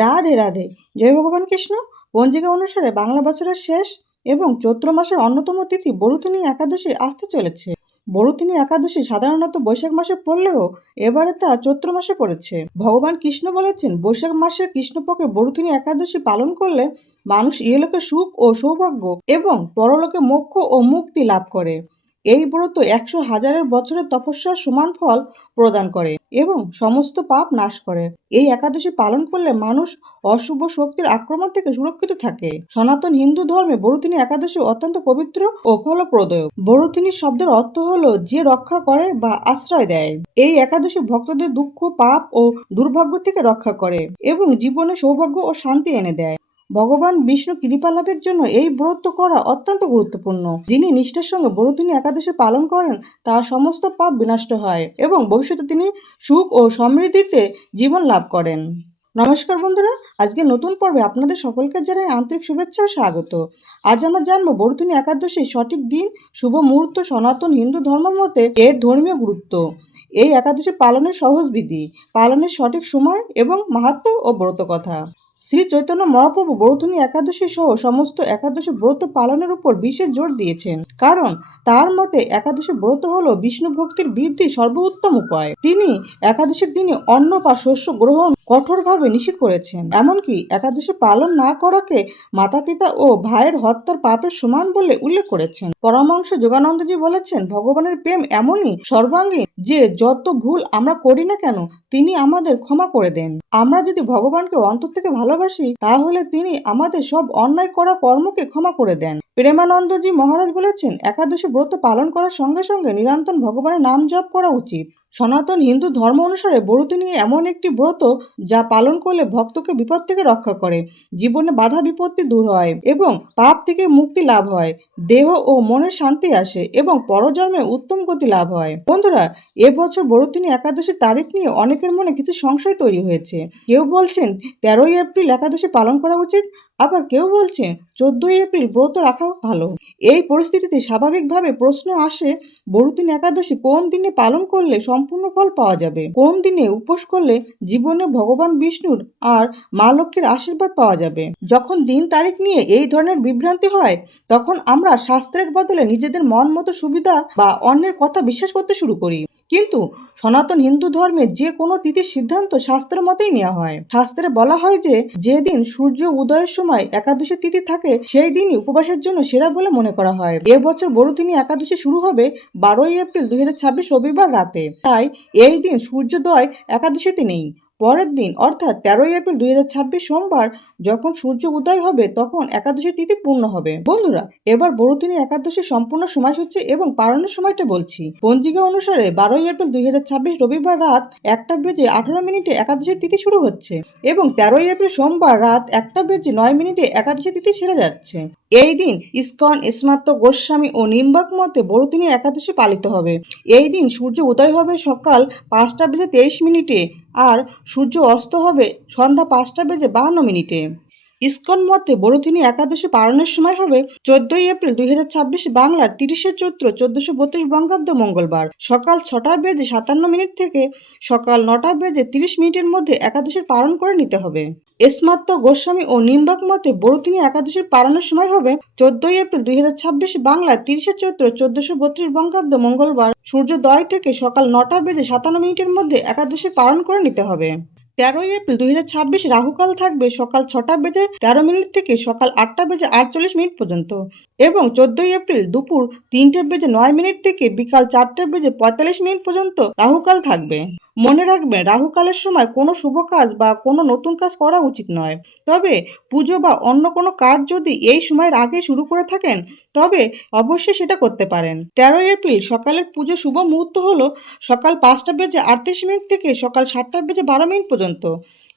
রাধে রাধে। জয় ভগবান কৃষ্ণ। পঞ্জিকা অনুসারে বাংলা বছরের শেষ এবং চৈত্র মাসের অন্যতম তিথি বরুথিনী একাদশী আসতে চলেছে। বরুথিনী একাদশী সাধারণত বৈশাখ মাসে পড়লেও এবারে তা চৈত্র মাসে পড়েছে। ভগবান কৃষ্ণ বলেছেন, বৈশাখ মাসে কৃষ্ণপক্ষের বরুথিনী একাদশী পালন করলে মানুষ ইহলোকে সুখ ও সৌভাগ্য এবং পরলোকে মোক্ষ ও মুক্তি লাভ করে। এই ব্রত 100,000 বছরের তপস্যার সমান ফল প্রদান করে এবং সমস্ত পাপ নাশ করে। এই একাদশী পালন করলে মানুষ অশুভ শক্তির আক্রমণ থেকে সুরক্ষিত থাকে। সনাতন হিন্দু ধর্মে বরুথিনী একাদশী অত্যন্ত পবিত্র ও ফলপ্রদ। বরুথিনী শব্দের অর্থ হলো যে রক্ষা করে বা আশ্রয় দেয়। এই একাদশী ভক্তদের দুঃখ, পাপ ও দুর্ভাগ্য থেকে রক্ষা করে এবং জীবনে সৌভাগ্য ও শান্তি এনে দেয়। ভগবান বিষ্ণু কৃপা লাভের জন্য এই ব্রত করা অত্যন্ত গুরুত্বপূর্ণ। যিনি নিষ্ঠার সঙ্গে বরুথিনী একাদশী পালন করেন তার সমস্ত পাপ বিনষ্ট হয় এবং ভবিষ্যতে তিনি সুখ ও সমৃদ্ধিতে জীবন লাভ করেন। নমস্কার বন্ধুরা, আজকে নতুন পর্বে আপনাদের সকলকে জানাই আন্তরিক শুভেচ্ছা ও স্বাগত। আজ আমরা জানবো বরুথিনী একাদশীর সঠিক দিন, শুভ মুহূর্ত, সনাতন হিন্দু ধর্ম মতে এর ধর্মীয় গুরুত্ব, এই একাদশী পালনের সহজ বিধি, পালনের সঠিক সময় এবং মাহাত্ম্য ও ব্রত কথা। শ্রী চৈতন্য মহাপ্রভু বরুথিনী একাদশী সহ সমস্ত একাদশী ব্রত পালনের উপর বিশেষ জোর দিয়েছেন, কারণ তার মতে একাদশী ব্রত হলো বিষ্ণু ভক্তির বৃদ্ধির সর্বোত্তম উপায়। তিনি একাদশীর দিনে অন্ন বা শস্য গ্রহণ কঠোরভাবে নিষেধ করেছেন। এমনকি একাদশী পালন না করাকে মাতা পিতা ও ভাইয়ের হত্যার পাপের সমান বলে উল্লেখ করেছেন। পরমহংস যোগানন্দজি বলেছেন, ভগবানের প্রেম এমনই সর্বাঙ্গীন যে যত ভুল আমরা করি না কেন তিনি আমাদের ক্ষমা করে দেন। আমরা যদি ভগবানকে অন্তর থেকে ভালোবাসি তাহলে তিনি আমাদের সব অন্যায় করা কর্মকে ক্ষমা করে দেন। প্রেমানন্দজি মহারাজ বলেছেন, একাদশী ব্রত পালন করার সঙ্গে সঙ্গে নিরন্তর ভগবানের নাম জপ করা উচিত। সনাতন হিন্দু ধর্ম অনুসারে বরুথিনী এমন একটি ব্রত যা পালন করলে ভক্তকে বিপদ থেকে রক্ষা করে, জীবনে বাধা বিপত্তি দূর হয় এবং পাপ থেকে মুক্তি লাভ হয়, দেহ ও মনের শান্তি আসে এবং পরজন্মে উত্তম গতি লাভ হয়। বন্ধুরা, এবছর বরুথিনী একাদশীর তারিখ নিয়ে অনেকের মনে কিছু সংশয় তৈরি হয়েছে। কেউ বলছেন 13ই এপ্রিল একাদশী পালন করা উচিত, আবার কেউ বলছেন 14ই এপ্রিল ব্রত রাখা ভালো। এই পরিস্থিতিতে স্বাভাবিকভাবে প্রশ্ন আসে, বরুথিনী একাদশী কোন দিনে পালন করলে সম্পূর্ণ ফল পাওয়া যাবে? কোন দিনে উপোস করলে জীবনে ভগবান বিষ্ণুর আর মা লক্ষ্মীর আশীর্বাদ পাওয়া যাবে? যখন দিন তারিখ নিয়ে এই ধরনের বিভ্রান্তি হয় তখন আমরা শাস্ত্রের বদলে নিজেদের মন মতো সুবিধা বা অন্যের কথা বিশ্বাস করতে শুরু করি। কিন্তু সনাতন হিন্দু ধর্মে যে কোনো তিথির সিদ্ধান্ত শাস্ত্র মতেই নেওয়া হয়। শাস্ত্রে বলা হয় যে যেদিন সূর্য উদয়ের সময় একাদশী তিথি থাকে সেই দিনই উপবাসের জন্য সেরা বলে মনে করা হয়। এবছর বরুথিনী একাদশী শুরু হবে 12ই এপ্রিল 2026 রবিবার রাতে। তাই এই দিন সূর্যোদয় একাদশীতে নেই। পরের দিন অর্থাৎ 13ই এপ্রিল 2026 সোমবার যখন সূর্য উদয় হবে তখন একাদশী তিথি পূর্ণ হবে। বন্ধুরা, এবার বরুথিনী একাদশীর সম্পূর্ণ সময়সূচি এবং পালনের সময়টা বলছি। পঞ্জিকা অনুসারে 12ই এপ্রিল 2026 রবিবার রাত 1:18 একাদশী তিথি শুরু হচ্ছে এবং 13ই এপ্রিল সোমবার রাত 1:09 একাদশী তিথি ছেড়ে যাচ্ছে। এই দিন ইস্কন, স্মার্ত গোস্বামী ও নিম্বাক মতে বরুথিনী একাদশী পালিত হবে। এই দিন সূর্য উদয় হবে সকাল 5:23 আর সূর্য অস্ত হবে সন্ধ্যা 5:52। ইস্কন মতে বরুথিনী একাদশী পালনের সময় হবে 14ই এপ্রিল 2026 বাংলার 30শে চৈত্র 1432 বঙ্গাব্দ মঙ্গলবার সকাল 6:57 থেকে সকাল 9:30 মধ্যে একাদশীর পালন করে নিতে হবে। স্মার্ত গোস্বামী ও নিম্বাক মতে বরুথিনী একাদশীর পালনের সময় হবে 14ই এপ্রিল 2026 বাংলার 30শে চৈত্র 1432 বঙ্গাব্দ মঙ্গলবার সূর্যোদয় থেকে সকাল 9:57 মধ্যে একাদশী পালন করে নিতে হবে। 13ই এপ্রিল 2026 রাহুকাল থাকবে সকাল 6:13 থেকে সকাল 8:48 পর্যন্ত এবং 14ই এপ্রিল দুপুর 3:09 থেকে বিকাল 4:45 পর্যন্ত রাহুকাল থাকবে। মনে রাখবেন, রাহুকালের সময় কোনো শুভ কাজ বা কোনো নতুন কাজ করা উচিত নয়। তবে পুজো বা অন্য কোনো কাজ যদি এই সময়ের আগে শুরু করে থাকেন তবে অবশ্যই সেটা করতে পারেন। 13ই এপ্রিল সকালের পুজো শুভ মুহূর্ত হলো সকাল 5:38 থেকে সকাল 7:12 পর্যন্ত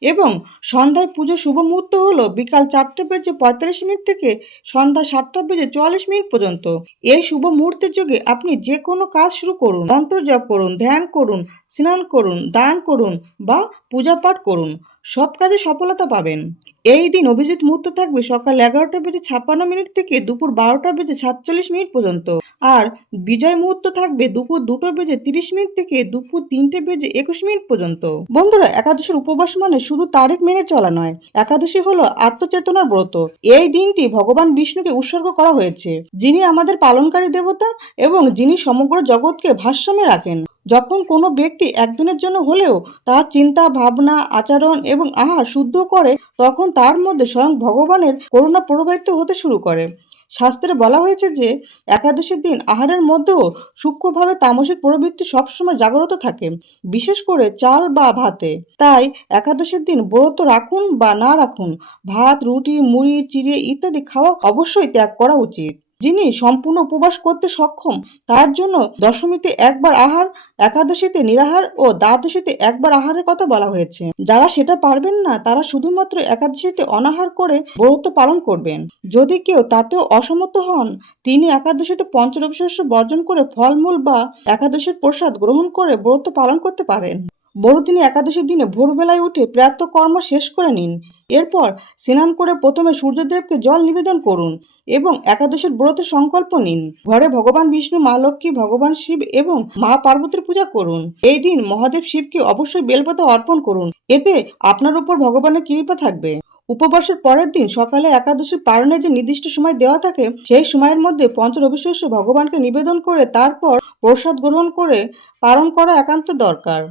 এবং সন্ধ্যায় পুজো শুভ মুহূর্ত হলো বিকাল 4:45 থেকে সন্ধ্যা 7:44 পর্যন্ত। এই শুভ মুহূর্তের যোগে আপনি যে কোনো কাজ শুরু করুন, মন্ত্র জপ করুন, ধ্যান করুন, স্নান করুন, দান করুন বা পূজা পাঠ করুন, সব কাজে সফলতা পাবেন। এই দিন অভিজিৎ মুহূর্ত থাকবে সকাল 11টা বেজে 56 মিনিট থেকে দুপুর 12টা বেজে 47 মিনিট পর্যন্ত, আর বিজয় মুহূর্ত থাকবে দুপুর 2টা বেজে 30 মিনিট থেকে দুপুর 3টে বেজে 21 মিনিট পর্যন্ত। বন্ধুরা, একাদশীর উপবাস মানে শুধু তারিখ মেনে চলা নয়, একাদশী হলো আত্মচেতনার ব্রত। এই দিনটি ভগবান বিষ্ণুকে উৎসর্গ করা হয়েছে, যিনি আমাদের পালনকারী দেবতা এবং যিনি সমগ্র জগৎকে ভারসাম্যে রাখেন। যখন কোনো ব্যক্তি একদিনের জন্য হলেও তার চিন্তা ভাবনা আচরণ এবং আহার শুদ্ধ করে, তখন তার মধ্যে স্বয়ং ভগবানের করুণা প্রবাহিত হতে শুরু করে। শাস্ত্রে বলা হয়েছে যে একাদশীর দিন আহারের মধ্যেও সূক্ষ্মভাবে তামসিক প্রবৃত্তি সবসময় জাগ্রত থাকে, বিশেষ করে চাল বা ভাতে। তাই একাদশীর দিন ব্রত রাখুন বা না রাখুন, ভাত, রুটি, মুড়ি, চিড়ে ইত্যাদি খাওয়া অবশ্যই ত্যাগ করা উচিত। যিনি সম্পূর্ণ উপবাস করতে সক্ষম তার জন্য দশমীতে একবার আহার, একাদশীতে নিরাহার ও দ্বাদশীতে একবার আহারের কথা বলা হয়েছে। যারা সেটা পারবেন না তারা শুধুমাত্র একাদশীতে অনাহার করে ব্রত পালন করবেন। যদি কেউ তাতেও অসমর্থ হন, তিনি একাদশীতে পঞ্চরবি শস্য বর্জন করে ফলমূল বা একাদশীর প্রসাদ গ্রহণ করে ব্রত পালন করতে পারেন। বড়দিনে একাদশীর দিনে ভোরবেলায় উঠে প্রাতঃ কর্ম শেষ করে নিন। এরপর স্নান করে প্রথমে সূর্যদেবকে জল নিবেদন করুন এবং একাদশীর ব্রতের সংকল্প নিন। ঘরে ভগবান বিষ্ণু, মা লক্ষ্মী, ভগবান শিব এবং মা পার্বতীর পূজা করুন। এই দিন মহাদেব শিবকে অবশ্যই বেলপাতা অর্পণ করুন, এতে আপনার উপর ভগবানের কৃপা থাকবে। উপবাসের পরের দিন সকালে একাদশী পালনের যে নির্দিষ্ট সময় দেওয়া থাকে, সেই সময়ের মধ্যে পঞ্চরবি শস্য ভগবানকে নিবেদন করে তারপর প্রসাদ গ্রহণ করে পালন করা একান্ত দরকার।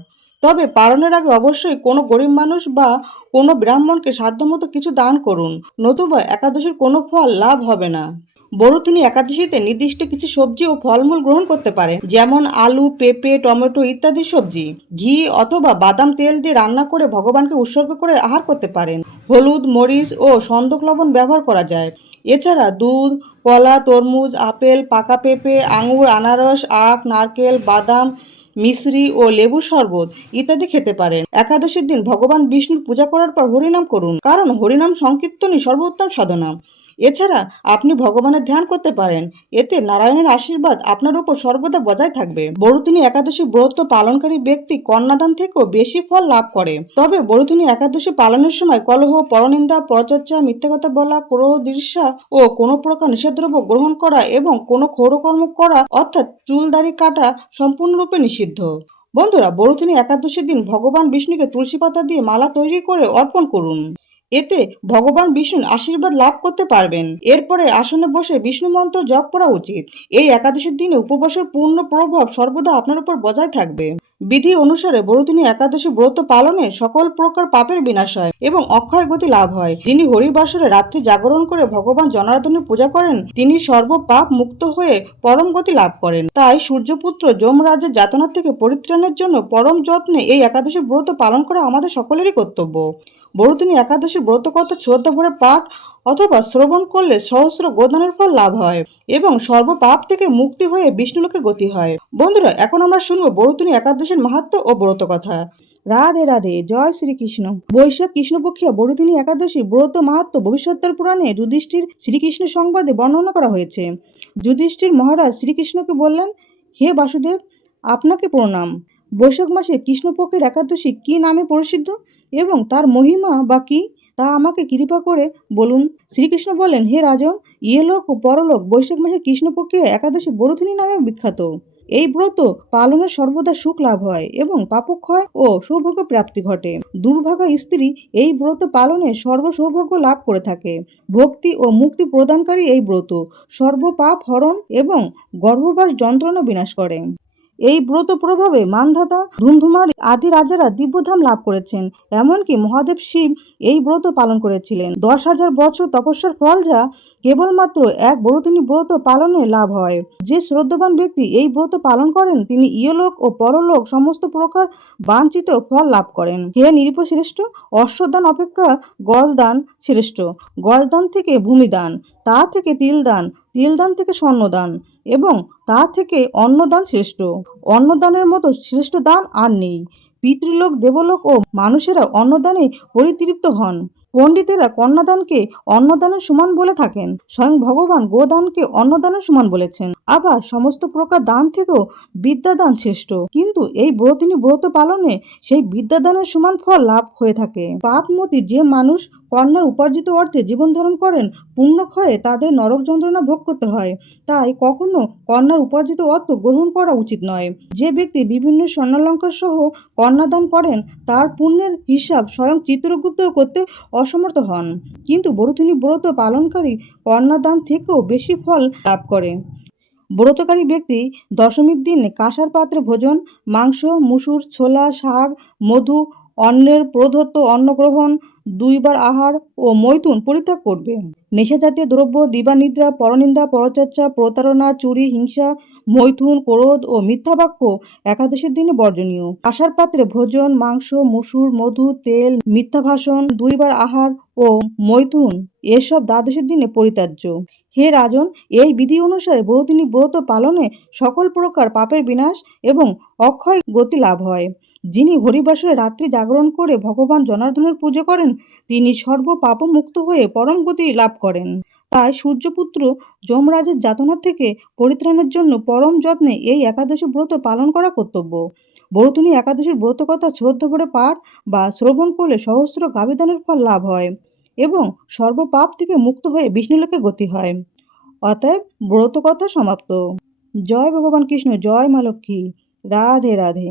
তবে পালনের আগে অবশ্যই কোনো গরিব মানুষ বা কোনো ব্রাহ্মণকে সাধ্যমতো কিছু দান করুন, নতুবা একাদশীর কোনো ফল লাভ হবে না। তিনি একাদশীতে নির্দিষ্ট কিছু সবজি ও ফলমূল গ্রহণ করতে পারেন, যেমন আলু, পেঁপে, টমেটো ইত্যাদি সবজি। ঘি অথবা বাদাম তেল দিয়ে রান্না করে ভগবানকে উৎসর্গ করে আহার করতে পারেন। হলুদ, মরিচ ও সন্দক লবণ ব্যবহার করা যায়। এছাড়া দুধ, কলা, তরমুজ, আপেল, পাকা পেঁপে, আঙুর, আনারস, আখ, নারকেল, বাদাম, মিশ্রি ও লেবুর শরবত ইত্যাদি খেতে পারেন। একাদশীর দিন ভগবান বিষ্ণুর পূজা করার পর হরিনাম করুন, কারণ হরিনাম সংকীর্তনই সর্বোত্তম সাধনা। এছাড়া আপনি ভগবানের ধ্যান করতে পারেন, এতে নারায়ণের আশীর্বাদ আপনার উপর সর্বদা বজায় থাকবে। বড়দিনী একাদশী ব্রত পালনকারী ব্যক্তি কন্যাদান থেকেও বেশি ফল লাভ করে। তবে বড়দিনী একাদশী পালনের সময় কলহ, পরনিন্দা, পরচর্চা, মিথ্যা কথা বলা, ক্রোধ, ঈর্ষা ও কোনো প্রকার নিষেধদ্রব্য গ্রহণ করা এবং কোনো ক্ষৌরকর্ম করা অর্থাৎ চুল দাড়ি কাটা সম্পূর্ণরূপে নিষিদ্ধ। বন্ধুরা, বড়দিনী একাদশীর দিন ভগবান বিষ্ণুকে তুলসী পাতা দিয়ে মালা তৈরি করে অর্পণ করুন, এতে ভগবান বিষ্ণুর আশীর্বাদ লাভ করতে পারবেন। এরপরে আসনে বসে বিষ্ণু মন্ত্র জপ করা উচিত। এই একাদশীর দিনে উপবাসের পূর্ণ প্রভাব সর্বদা আপনার উপর বজায় থাকবে। বিধি অনুসারে বড়দিনী একাদশী ব্রত পালনে সকল প্রকার পাপের বিনাশ হয় এবং অক্ষয় গতি লাভ হয়। যিনি হরিবাসরে রাত্রি জাগরণ করে ভগবান জনার্দনের পূজা করেন, তিনি সর্ব পাপ মুক্ত হয়ে পরম গতি লাভ করেন। তাই সূর্যপুত্র যমরাজের যাতনা থেকে পরিত্রাণের জন্য পরম যত্নে এই একাদশী ব্রত পালন করা আমাদের সকলেরই কর্তব্য। বড়দিনী একাদশী ব্রত কত শ্রদ্ধা ভরে পাঠ অথবা শ্রবণ করলে সহস্র গোদানের ফল লাভ হয় এবং সর্বপাপ থেকে মুক্তি হয়ে বিষ্ণুলোকে গতি হয়। বন্ধুরা, এখন আমরা শুনবো বড়দিনী একাদশীর মাহাত্ম্য ও ব্রত কথা। রাধে রাধে, জয় শ্রীকৃষ্ণ। বৈশাখ কৃষ্ণপক্ষিয়া বড়দিনী একাদশী ব্রত মাহাত্ম্য ভবিষ্যতের পুরাণে যুধিষ্ঠির শ্রীকৃষ্ণ সংবাদে বর্ণনা করা হয়েছে। যুধিষ্ঠির মহারাজ শ্রীকৃষ্ণকে বললেন, হে বাসুদেব, আপনাকে প্রণাম। বৈশাখ মাসে কৃষ্ণপক্ষের একাদশী কি নামে প্রসিদ্ধ এবং তার মহিমা বা কি, তা আমাকে কৃপা করে বলুন। শ্রীকৃষ্ণ বললেন, হে রাজন, ইহলোক ও পরলোক বৈশাখ মাসে কৃষ্ণপক্ষে একাদশী বড়দিনী নামে বিখ্যাত। এই ব্রত পালনের সর্বদা সুখ লাভ হয় এবং পাপক্ষয় ও সৌভাগ্য প্রাপ্তি ঘটে। দুর্ভাগা স্ত্রী এই ব্রত পালনে সর্ব সৌভাগ্য লাভ করে থাকে। ভক্তি ও মুক্তি প্রদানকারী এই ব্রত সর্বপাপ হরণ এবং গর্ভবাস যন্ত্রণা বিনাশ করে। এই ব্রত প্রভাবে মানধাতা, ধুমধুমার আদি রাজারা দিব্যধাম লাভ করেছেন। এমনকি মহাদেব শিব এই ব্রত পালন করেছিলেন। 10,000 বছর তপস্যার ফল যা কেবলমাত্র এক বড়দিনী ব্রত পালনে লাভ হয়। যে শ্রদ্ধাবান ব্যক্তি এই ব্রত পালন করেন, তিনি ইহলোক ও পরলোক সমস্ত প্রকার বাঞ্ছিত ফল লাভ করেন। হে নিরীহ শ্রেষ্ঠ, অশ্বদান অপেক্ষা গজদান শ্রেষ্ঠ। গজদান থেকে ভূমিদান, তা থেকে তিলদান, তিলদান থেকে স্বর্ণদান এবং তা থেকে অন্নদান শ্রেষ্ঠ। অন্নদানের মতো শ্রেষ্ঠ দান আর নেই। পিতৃলোক, দেবলোক ও মানুষেরা অন্নদানে পরিতৃপ্ত হন। পণ্ডিতেরা কন্যাদানকে অন্নদানের সমান বলে থাকেন। স্বয়ং ভগবান গোদানকে অন্নদানের সমান বলেছেন। আবার সমস্ত প্রকার দান থেকেও বিদ্যাদান শ্রেষ্ঠ। কিন্তু এই ব্রতিনী ব্রত পালনে সেই বিদ্যাদানের সমান ফল লাভ হয়ে থাকে। পাপমতী যে মানুষ কন্যার উপার্জিত অর্থে জীবন ধারণ করেন, পুণ্যক্ষয়ে তাদের নরক যন্ত্রণা ভোগ করতে হয়। তাই কখনো কন্যার উপার্জিত অর্থ গ্রহণ করা উচিত নয়। যে ব্যক্তি বিভিন্ন স্বর্ণালঙ্কার সহ কন্যাদান করেন, তার পুণ্যের হিসাব স্বয়ং চিত্রগুপ্ত করতে অসমর্থ হন। কিন্তু বরুথিনী ব্রত পালনকারী কন্যাদান থেকেও বেশি ফল লাভ করে। ব্রতকারী ব্যক্তি দশমীর দিন কাঁসার পাত্রে ভোজন, মাংস, মুসুর, ছোলা, শাক, মধু, অন্যের প্রদত্ত অন্নগ্রহণ, 2 বার আহার ও মৈথুন পরিত্যাগ করবে। নেশাজাতীয় দ্রব্য, দিবানিদ্রা, পরনিন্দা, পরচর্চা, প্রতারণা, চুরি, হিংসা, মৈথুন, ক্রোধ ও মিথ্যা বাক্য একাদশীর দিনে বর্জনীয়। কাঁসার পাত্রে ভোজন, মাংস, মুসুর, মধু, তেল, মিথ্যা ভাষণ, 2 বার আহার ও মৈথুন এসব দ্বাদশীর দিনে পরিত্যাজ্য। হে রাজন, এই বিধি অনুসারে ব্রতিনী ব্রত পালনে সকল প্রকার পাপের বিনাশ এবং অক্ষয় গতি লাভ হয়। যিনি হরিবাসরে রাত্রি জাগরণ করে ভগবান জনার্দনের পুজো করেন, তিনি সর্ব পাপমুক্ত হয়ে পরম গতি লাভ করেন। তাই সূর্যপুত্র যমরাজের যাতনা থেকে পরিত্রাণের জন্য পরম যত্নে এই একাদশী ব্রত পালন করা কর্তব্য। বরুথিনী একাদশীর ব্রত কথা শ্রদ্ধা ভরে পাঠ বা শ্রবণ করলে সহস্র গাবিদানের ফল লাভ হয় এবং সর্বপাপ থেকে মুক্ত হয়ে বিষ্ণুলোকে গতি হয়। অতএব ব্রত কথা সমাপ্ত। জয় ভগবান কৃষ্ণ, জয় মা লক্ষ্মী। রাধে রাধে।